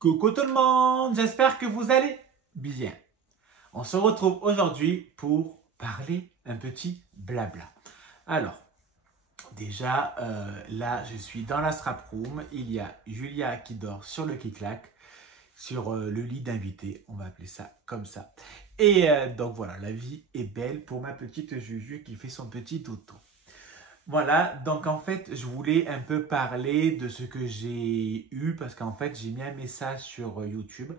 Coucou tout le monde, j'espère que vous allez bien. On se retrouve aujourd'hui pour parler un petit blabla. Alors, déjà, là, je suis dans la strap room. Il y a Julia qui dort sur le clic-clac, sur le lit d'invité, on va appeler ça comme ça. Et donc voilà, la vie est belle pour ma petite Juju qui fait son petit dodo. Voilà, donc en fait, je voulais un peu parler de ce que j'ai eu parce qu'en fait, j'ai mis un message sur YouTube,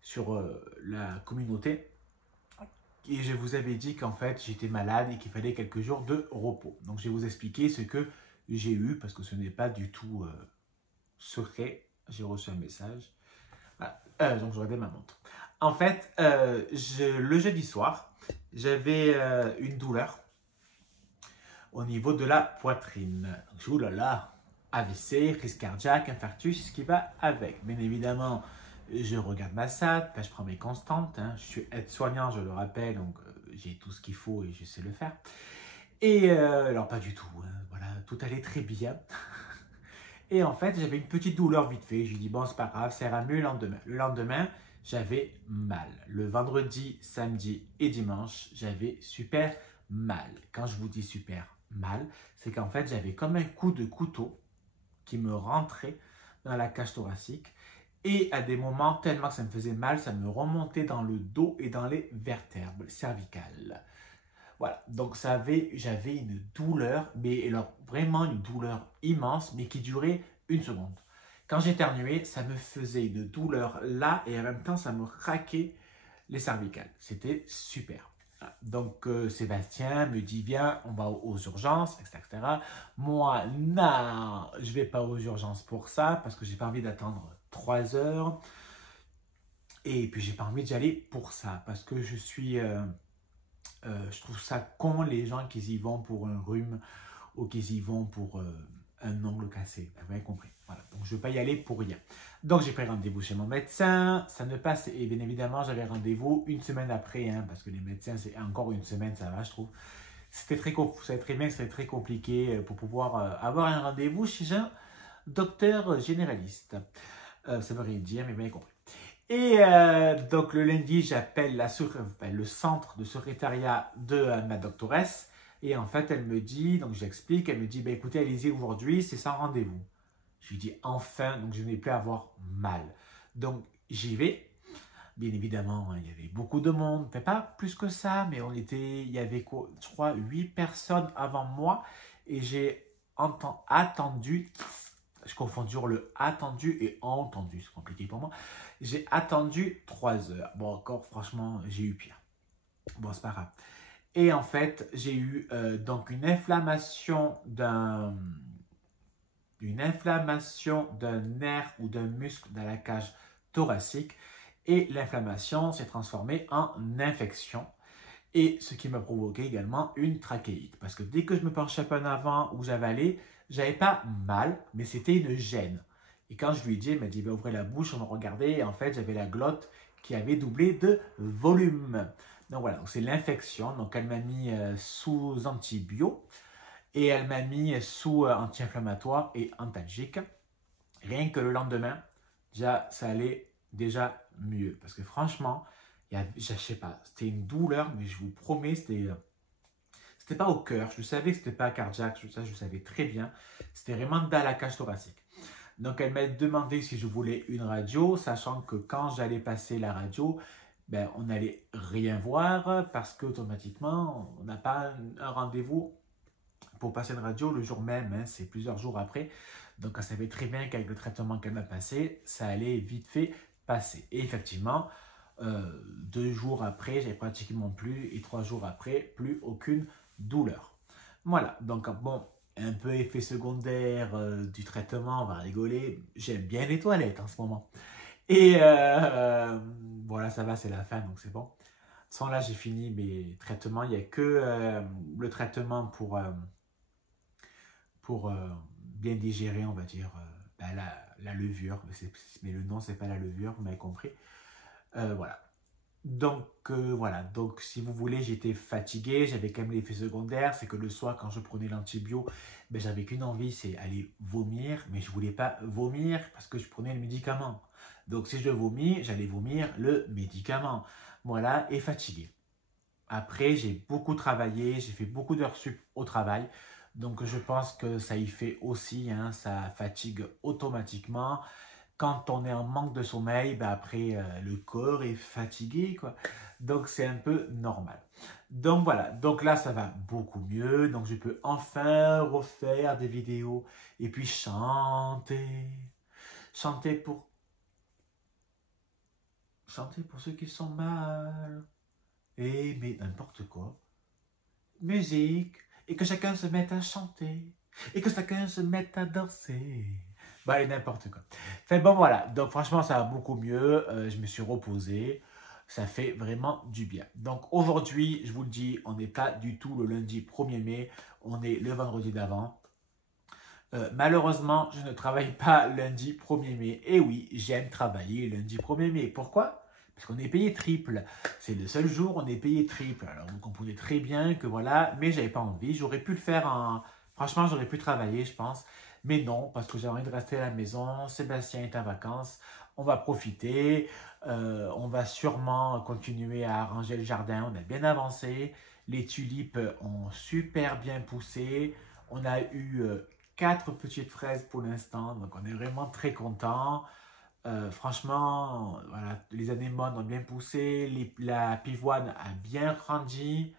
sur la communauté, et je vous avais dit qu'en fait, j'étais malade et qu'il fallait quelques jours de repos. Donc, je vais vous expliquer ce que j'ai eu parce que ce n'est pas du tout secret. J'ai reçu un message. Voilà. Donc, je regardais ma montre. En fait, le jeudi soir, j'avais une douleur au niveau de la poitrine. Oh là là, AVC, crise cardiaque, infarctus, ce qui va avec. Bien évidemment, je regarde ma SAT, je prends mes constantes. Je suis aide-soignant, je le rappelle, donc j'ai tout ce qu'il faut et je sais le faire. Et alors, pas du tout, voilà, tout allait très bien. Et en fait, j'avais une petite douleur vite fait. Je lui dis, bon, c'est pas grave, ça ira mieux le lendemain. Le lendemain, j'avais mal. Le vendredi, samedi et dimanche, j'avais super mal. Quand je vous dis super mal, c'est qu'en fait, j'avais comme un coup de couteau qui me rentrait dans la cage thoracique. Et à des moments, tellement que ça me faisait mal, ça me remontait dans le dos et dans les vertèbres cervicales. Voilà, donc j'avais une douleur, mais alors, vraiment une douleur immense, mais qui durait une seconde. Quand j'éternuais, ça me faisait une douleur là et en même temps, ça me craquait les cervicales. C'était super. Donc, Sébastien me dit, viens, on va aux urgences, etc. Moi, non, je ne vais pas aux urgences pour ça, parce que j'ai pas envie d'attendre 3 heures. Et puis, j'ai pas envie d'y aller pour ça, parce que je trouve ça con les gens qui y vont pour un rhume ou qui y vont pour un ongle cassé. Vous avez compris. Voilà. Donc, je ne vais pas y aller pour rien. Donc, j'ai pris rendez-vous chez mon médecin. Ça ne passe. Et bien évidemment, j'avais rendez-vous une semaine après. Parce que les médecins, c'est encore une semaine, ça va, je trouve. Vous savez très bien que c'était très compliqué pour pouvoir avoir un rendez-vous chez un docteur généraliste. Ça veut rien dire, mais vous avez compris. Et donc le lundi, j'appelle le centre de secrétariat de ma doctoresse. Et en fait, elle me dit, donc j'explique, elle me dit, écoutez, allez-y aujourd'hui, c'est sans rendez-vous. Je lui dis, enfin, donc je n'ai plus à avoir mal. Donc j'y vais. Bien évidemment, il y avait beaucoup de monde, peut-être pas plus que ça, mais il y avait, je crois, 8 personnes avant moi. Et j'ai attendu, je confonds toujours le attendu et entendu, c'est compliqué pour moi. J'ai attendu 3 heures. Bon, encore, franchement, j'ai eu pire. Bon, c'est pas grave. Et en fait, j'ai eu donc une inflammation d'un nerf ou d'un muscle dans la cage thoracique. Et l'inflammation s'est transformée en infection. Et ce qui m'a provoqué également une trachéite. Parce que dès que je me penchais un peu en avant ou j'avalais, j'avais pas mal, mais c'était une gêne. Et quand je lui ai dit, elle m'a dit, ouvrez la bouche, on me regardait, et en fait, j'avais la glotte qui avait doublé de volume. Donc voilà, c'est l'infection. Donc elle m'a mis sous antibio et elle m'a mis sous anti-inflammatoire et antalgique. Rien que le lendemain, déjà, ça allait déjà mieux. Parce que franchement, je ne sais pas, c'était une douleur, mais je vous promets, c'était pas au cœur. Je savais que c'était pas cardiaque, ça je savais très bien. C'était vraiment dans la cage thoracique. Donc elle m'a demandé si je voulais une radio, sachant que quand j'allais passer la radio, on n'allait rien voir parce qu'automatiquement, on n'a pas un rendez-vous pour passer une radio le jour même, c'est plusieurs jours après. Donc elle savait très bien qu'avec le traitement qu'elle m'a passé, ça allait vite fait passer. Et effectivement, 2 jours après, j'avais pratiquement plus, et 3 jours après, plus aucune douleur. Voilà, donc bon, un peu effet secondaire du traitement, on va rigoler. J'aime bien les toilettes en ce moment. Et voilà, ça va, c'est la fin, donc c'est bon. Sans là, j'ai fini mes traitements. Il n'y a que le traitement pour bien digérer, on va dire, la levure. Mais le nom, c'est pas la levure, vous m'avez compris. Voilà. Donc, voilà. Donc, si vous voulez, j'étais fatigué. J'avais quand même l'effet secondaire. C'est que le soir, quand je prenais l'antibio, j'avais qu'une envie, c'est aller vomir. Mais je voulais pas vomir parce que je prenais le médicament. Donc si je vomis, j'allais vomir le médicament. Voilà, et fatigué. Après, j'ai beaucoup travaillé, j'ai fait beaucoup d'heures sup au travail. Donc je pense que ça y fait aussi, hein, ça fatigue automatiquement. Quand on est en manque de sommeil, ben après, le corps est fatigué, quoi. Donc, c'est un peu normal. Donc, voilà. Donc là, ça va beaucoup mieux. Donc, je peux enfin refaire des vidéos et puis chanter. Chanter pour, chanter pour ceux qui sont mal. Et, mais n'importe quoi. Musique. Et que chacun se mette à chanter. Et que chacun se mette à danser. Bah, et n'importe quoi. Enfin bon, voilà. Donc, franchement, ça va beaucoup mieux. Je me suis reposé. Ça fait vraiment du bien. Donc, aujourd'hui, je vous le dis, on n'est pas du tout le lundi 1er mai. On est le vendredi d'avant. Malheureusement, je ne travaille pas lundi 1er mai. Et oui, j'aime travailler lundi 1er mai. Pourquoi? Parce qu'on est payé triple. C'est le seul jour où on est payé triple. Alors, vous comprenez très bien que voilà, mais j'avais pas envie. J'aurais pu le faire en... Franchement, j'aurais pu travailler, je pense. Mais non, parce que j'ai envie de rester à la maison. Sébastien est en vacances. On va profiter. On va sûrement continuer à arranger le jardin. On a bien avancé. Les tulipes ont super bien poussé. On a eu 4 petites fraises pour l'instant. Donc, on est vraiment très contents. Franchement, voilà, les anémones ont bien poussé, la pivoine a bien grandi.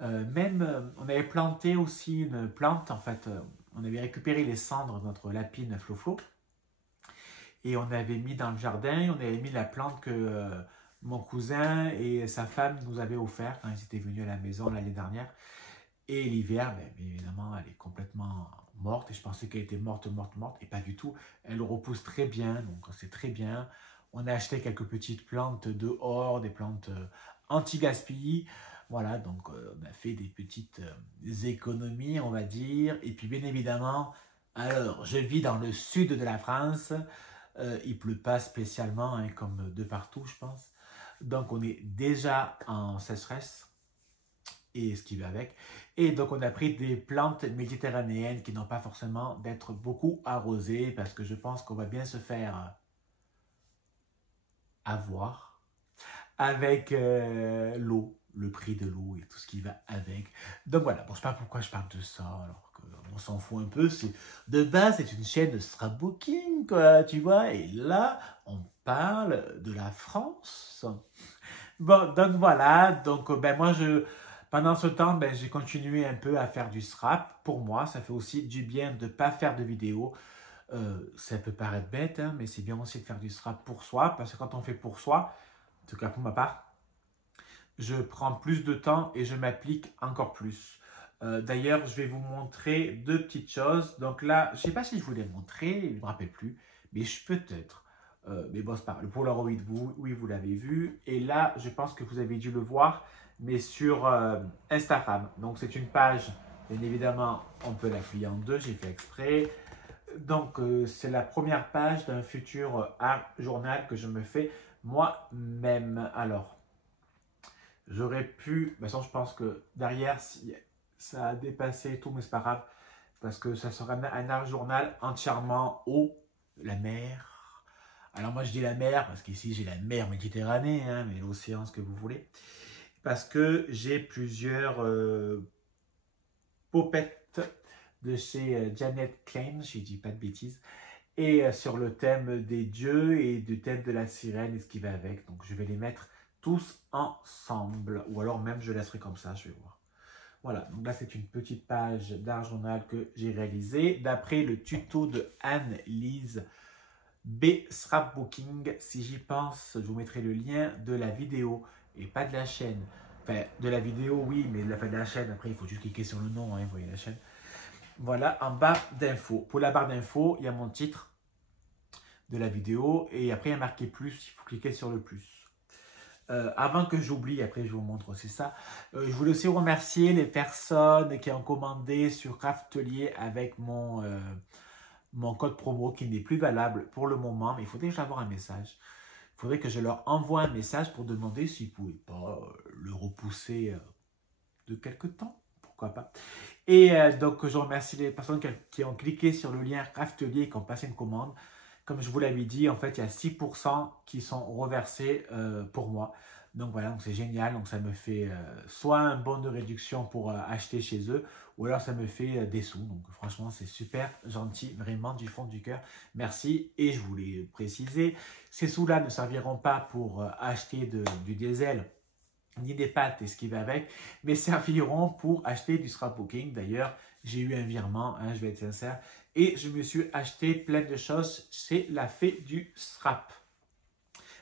On avait planté aussi une plante, en fait, on avait récupéré les cendres de notre lapine Flo-Flo et on avait mis dans le jardin, on avait mis la plante que mon cousin et sa femme nous avaient offert quand ils étaient venus à la maison l'année dernière. Et l'hiver, ben, évidemment, elle est complètement morte. Et je pensais qu'elle était morte. Et pas du tout. Elle repousse très bien, donc c'est très bien. On a acheté quelques petites plantes dehors, des plantes anti-gaspi. Voilà, donc on a fait des petites économies, on va dire. Et puis bien évidemment, alors je vis dans le sud de la France. Il pleut pas spécialement, hein, comme de partout, je pense. Donc on est déjà en sécheresse et ce qui va avec. Et donc, on a pris des plantes méditerranéennes qui n'ont pas forcément d'être beaucoup arrosées parce que je pense qu'on va bien se faire avoir avec l'eau, le prix de l'eau et tout ce qui va avec. Donc voilà, bon, je ne sais pas pourquoi je parle de ça alors qu'on s'en fout un peu. De base, c'est une chaîne de scrapbooking, quoi, tu vois. Et là, on parle de la France. Bon, donc voilà, donc ben moi pendant ce temps, ben, j'ai continué un peu à faire du scrap. Pour moi, ça fait aussi du bien de ne pas faire de vidéos. Ça peut paraître bête, hein, mais c'est bien aussi de faire du scrap pour soi, parce que quand on fait pour soi, en tout cas pour ma part, je prends plus de temps et je m'applique encore plus. D'ailleurs, je vais vous montrer deux petites choses. Donc là, je ne sais pas si je vous l'ai montré, je ne me rappelle plus, mais peut-être. Mais bon, c'est pas grave. Le Polaroid, oui, vous l'avez vu. Et là, je pense que vous avez dû le voir, mais sur Instagram. Donc, c'est une page, bien évidemment, on peut la plier en deux, j'ai fait exprès. Donc, c'est la première page d'un futur art journal que je me fais moi-même. Alors, j'aurais pu, de toute façon, je pense que derrière, si ça a dépassé tout, mais c'est pas grave, parce que ça sera un art journal entièrement eau, la mer. Alors moi je dis la mer, parce qu'ici j'ai la mer Méditerranée, hein, mais l'océan, ce que vous voulez. Parce que j'ai plusieurs popettes de chez Janet Klein, je dis pas de bêtises, et sur le thème des dieux et du thème de la sirène et ce qui va avec. Donc je vais les mettre tous ensemble, ou alors même je laisserai comme ça, je vais voir. Voilà, donc là c'est une petite page d'art journal que j'ai réalisée d'après le tuto de Anne-Lise B Scrapbooking. Si j'y pense, je vous mettrai le lien de la vidéo et pas de la chaîne. Enfin, de la vidéo, oui, mais de la chaîne, après il faut juste cliquer sur le nom, hein, vous voyez la chaîne. Voilà, en barre d'infos. Pour la barre d'infos, il y a mon titre de la vidéo et après il y a marqué plus, il faut cliquer sur le plus. Avant que j'oublie, après je vous montre aussi ça, je voulais aussi remercier les personnes qui ont commandé sur Craftelier avec mon code promo qui n'est plus valable pour le moment, mais il faudrait que j'envoie un message. Il faudrait que je leur envoie un message pour demander s'ils ne pouvaient pas le repousser de quelque temps, pourquoi pas. Et donc je remercie les personnes qui ont cliqué sur le lien Craftelier et qui ont passé une commande. Comme je vous l'avais dit, en fait, il y a 6% qui sont reversés pour moi. Donc voilà, donc c'est génial. Donc ça me fait soit un bon de réduction pour acheter chez eux, ou alors ça me fait des sous. Donc franchement, c'est super gentil, vraiment du fond du cœur. Merci. Et je voulais préciser, ces sous-là ne serviront pas pour acheter du diesel ni des pâtes et ce qui va avec, mais serviront pour acheter du scrapbooking. D'ailleurs, j'ai eu un virement, hein, je vais être sincère, et je me suis acheté plein de choses chez la fée du scrap.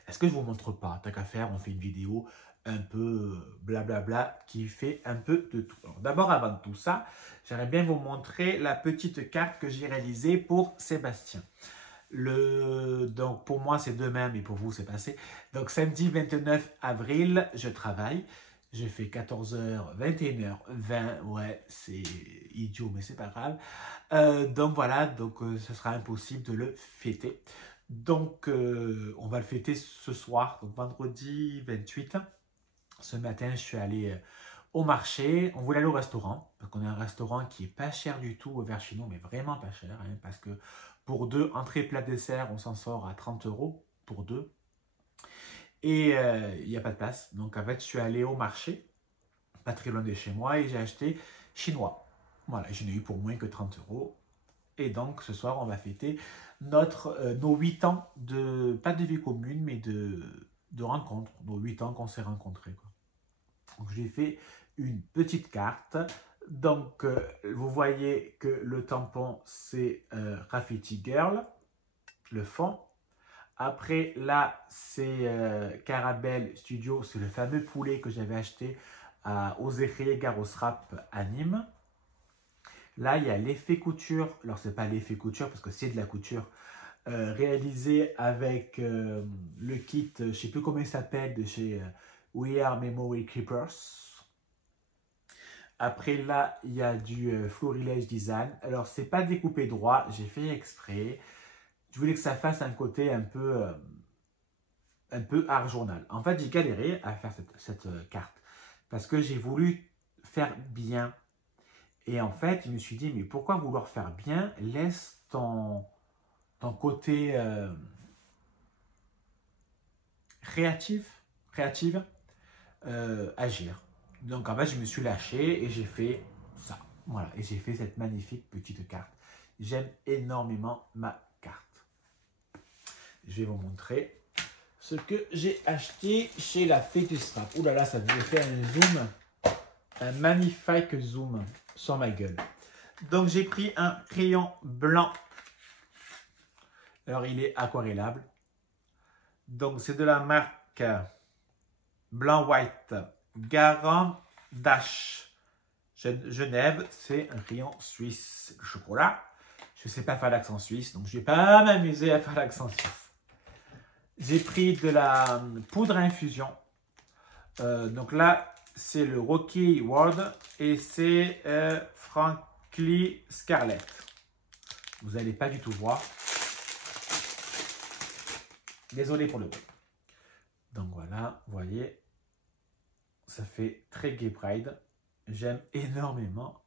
Est-ce que je ne vous montre pas? Tant qu'à faire, on fait une vidéo un peu blablabla qui fait un peu de tout. D'abord, avant tout ça, j'aimerais bien vous montrer la petite carte que j'ai réalisée pour Sébastien. Donc pour moi c'est demain, mais pour vous c'est passé. Donc samedi 29 avril, je travaille. Je fais 14h, 21h20. Ouais, c'est idiot, mais c'est pas grave. Donc voilà, donc ce sera impossible de le fêter. Donc on va le fêter ce soir, donc vendredi 28. Ce matin, je suis allé au marché. On voulait aller au restaurant, parce qu'on a un restaurant qui est pas cher du tout vers chez nous, mais vraiment pas cher, hein, parce que pour deux, entrée, plat, dessert, on s'en sort à 30 € pour deux. Et il n'y a pas de place. Donc en fait, je suis allé au marché, pas très loin de chez moi, et j'ai acheté chinois. Voilà, je n'ai eu pour moins que 30 €. Et donc ce soir, on va fêter nos 8 ans de, pas de vie commune, mais de rencontre. Nos 8 ans qu'on s'est rencontrés, quoi. Donc j'ai fait une petite carte. Donc vous voyez que le tampon c'est Graffiti Girl, le fond. Après là c'est Carabelle Studio, c'est le fameux poulet que j'avais acheté aux Effets Gare au Srap à Nîmes. Là il y a l'effet couture, alors c'est pas l'effet couture parce que c'est de la couture, réalisé avec le kit, je ne sais plus comment il s'appelle, de chez We Are Memory Keepers. Après là, il y a du Florilège Design. Alors, c'est pas découpé droit, j'ai fait exprès. Je voulais que ça fasse un côté un peu art journal. En fait, j'ai galéré à faire cette carte parce que j'ai voulu faire bien. Et en fait, je me suis dit, mais pourquoi vouloir faire bien? Laisse ton côté créative agir. Donc en fait, je me suis lâché et j'ai fait ça. Voilà, et j'ai fait cette magnifique petite carte. J'aime énormément ma carte. Je vais vous montrer ce que j'ai acheté chez la fée du scrap. Ouh là là, ça devait faire un zoom, un magnifique zoom sur ma gueule. Donc j'ai pris un crayon blanc. Alors il est aquarellable. Donc c'est de la marque Blanc White Garant Dash Genève. C'est un crayon suisse chocolat. Je ne sais pas faire l'accent suisse, donc je ne vais pas m'amuser à faire l'accent suisse. J'ai pris de la poudre à infusion. Donc là, c'est le Rocky World et c'est Frankly Scarlett. Vous n'allez pas du tout voir. Désolé pour le bruit. Donc voilà, vous voyez, ça fait très Gay Pride. J'aime énormément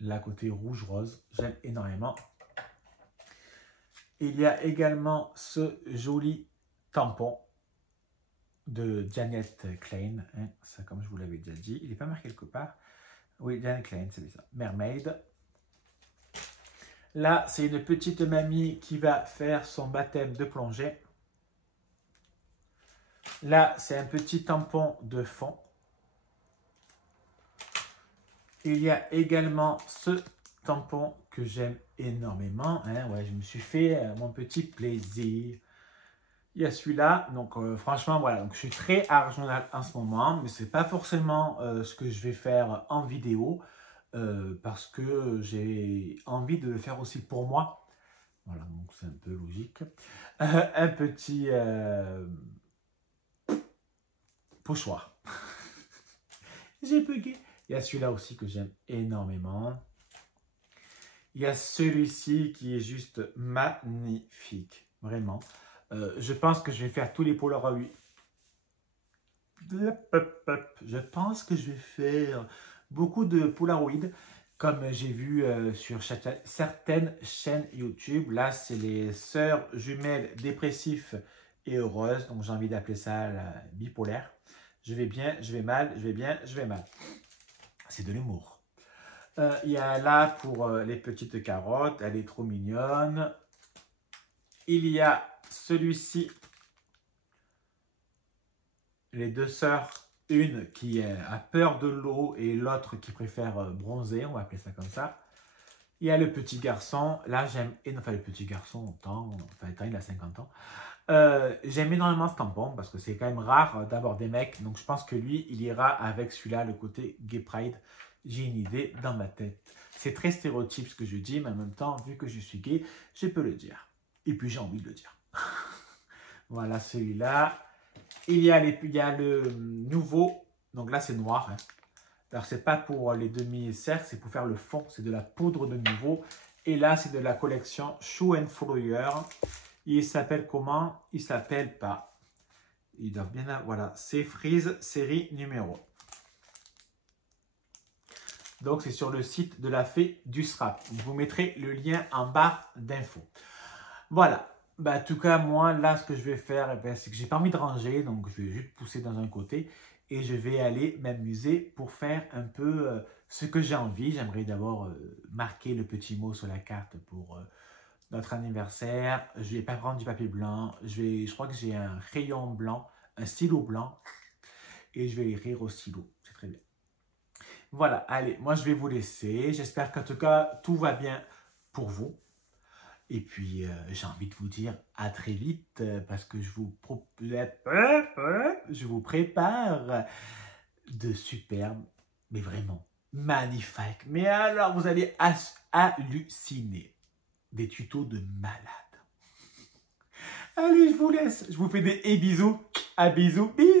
la côté rouge-rose. J'aime énormément. Il y a également ce joli tampon de Janet Klein. Hein, ça, comme je vous l'avais déjà dit. Il n'est pas marqué quelque part. Oui, Janet Klein, c'est ça. Mermaid. Là, c'est une petite mamie qui va faire son baptême de plongée. Là, c'est un petit tampon de fond. Il y a également ce tampon que j'aime énormément. Hein. Ouais, je me suis fait mon petit plaisir. Il y a celui-là. Donc, franchement, voilà. Donc, je suis très argental en ce moment. Mais ce n'est pas forcément ce que je vais faire en vidéo. Parce que j'ai envie de le faire aussi pour moi. Voilà, donc c'est un peu logique. Un petit pochoir. J'ai bugué. Il y a celui-là aussi que j'aime énormément. Il y a celui-ci qui est juste magnifique. Vraiment. Je pense que je vais faire tous les Polaroids. Je pense que je vais faire beaucoup de Polaroid. comme j'ai vu sur certaines chaînes YouTube. Là, c'est les sœurs jumelles dépressifs et heureuses. Donc, j'ai envie d'appeler ça la bipolaire. Je vais bien, je vais mal, je vais bien, je vais mal. C'est de l'humour. Il y a là pour les petites carottes. Elle est trop mignonne. Il y a celui-ci. Les deux sœurs. Une qui a peur de l'eau et l'autre qui préfère bronzer. On va appeler ça comme ça. Il y a le petit garçon. Là, j'aime... Enfin, le petit garçon, il a 50 ans. J'aime énormément ce tampon parce que c'est quand même rare d'avoir des mecs. Donc, je pense que lui, il ira avec celui-là, le côté gay pride. J'ai une idée dans ma tête. C'est très stéréotype ce que je dis, mais en même temps, vu que je suis gay, je peux le dire. Et puis, j'ai envie de le dire. Voilà celui-là. Il y a le nouveau. Donc là, c'est noir. Hein. Alors, c'est pas pour les demi-cercles, c'est pour faire le fond. C'est de la poudre de nouveau. Et là, c'est de la collection Shoe and Follower. Il s'appelle comment? Il s'appelle pas. Ils doivent bien... Voilà, c'est Freeze série numéro. Donc, c'est sur le site de la Fée du Strap. Je vous mettrai le lien en barre d'infos. Voilà. Bah, en tout cas, moi, là, ce que je vais faire, c'est que j'ai pas envie de ranger. Donc, je vais juste pousser dans un côté. Et je vais aller m'amuser pour faire un peu ce que j'ai envie. J'aimerais d'abord marquer le petit mot sur la carte pour notre anniversaire. Je ne vais pas prendre du papier blanc. Je crois que j'ai un crayon blanc, un stylo blanc. Et je vais écrire au stylo. C'est très bien. Voilà, allez, moi je vais vous laisser. J'espère qu'en tout cas, tout va bien pour vous. Et puis, j'ai envie de vous dire à très vite parce que je vous prépare de superbes, mais vraiment magnifiques. Mais alors, vous allez halluciner. Des tutos de malade. Allez, je vous laisse. Je vous fais des bisous. À bisous. Bisous.